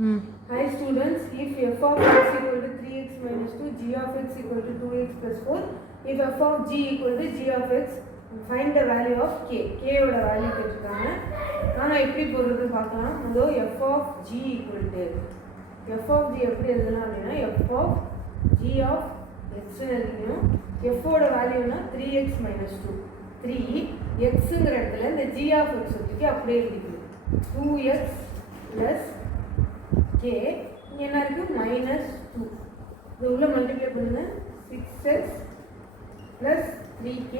Hi students, if f of x equal to 3x minus 2, g of x equal to 2x plus 4, if f of g equal to g of x, find the value of k. k ஓட value கேட்டிருக்காங்க. நான் எப்படி போடுறது பார்க்கலாம். அதோ f of g equal to f of g எப்படி எழுதலாம் அப்படின்னா f of g of x எழுதிக்கணும். f ஓட வேல்யூனா 3x minus 2. 3 xங்கிற இடத்துல இந்த g of x ஒட்டிக்கு அப்படியே எழுதிக்கணும். 2x plus k இங்கே என்ன இருக்குது -2. இது உள்ள மல்டிப்ளை பண்ணுங்க. 6x plus 3k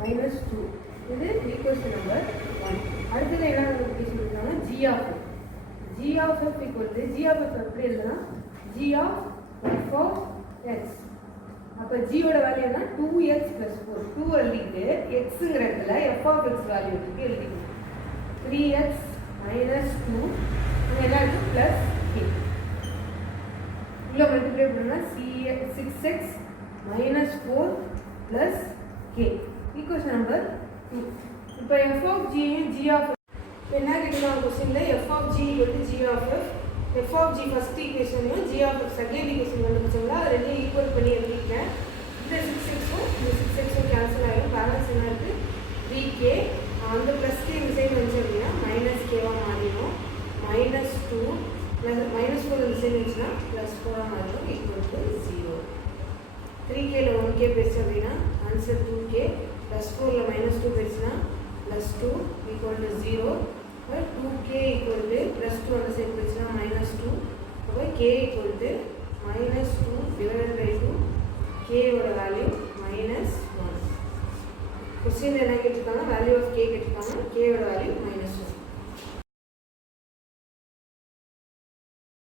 minus 2. இது ஈக்குவேஷன் நம்பர் 1. அடுத்தது என்ன ஈக்குவேஷன் கொடுத்தாங்கன்னா g of f. g of f equal to g of f எப்படி எழுதலாம்? g of f of x. அப்போ g ஓட வேல்யூ என்ன? 2x plus 4. 2 எழுதிட்டு xங்கிற இடத்துல f of x வேல்யூ எடுத்து எழுதிக்கணும். 3x minus 2 இங்கே என்ன இருக்குது ப்ளஸ் k. உள்ள மல்டிப்ளை பண்ணா 6x minus 4 plus k. Equation number 2. இப்போ f of g யும் g of f என்ன கேட்குறாங்க கொஸ்டினில் f of g equal to g of f. f of g first ஈக்குவேஷனையும் g of f second equation கண்டுபிடிச்சோம்னா அது ரெண்டையும் ஈக்குவல் பண்ணி எழுதிக்கிறேன். இந்த 6xும் இந்த 6xும் கேன்சல் ஆகிடும். பேலன்ஸ் என்ன இருக்குது? 3k. அந்த ப்ளஸ் k இந்த சைடு வந்துச்சு அப்படின்னா மைனஸ் கேவாக மாறிடும். -2 ப்ளஸ் -4 இந்த சைடு வந்துச்சுன்னா +4 மாறிடும். Equal to 0. 3kல 1k போயிடுச்சு அப்படின்னா ஆன்சர் 2k. +4ல -2 போயிடுச்சுன்னா +2 equal to 0. 2k equal to +2 அந்த சைடு போயிடுச்சுன்னா -2. அப்போ k equal to -2 divided by 2. k ஓட வேல்யூ -1. கொஸ்டின் என்ன கேட்டிருக்காங்க? வேல்யூ ஆஃப் k கேட்டிருக்காங்க. k ஓட வேல்யூ -1.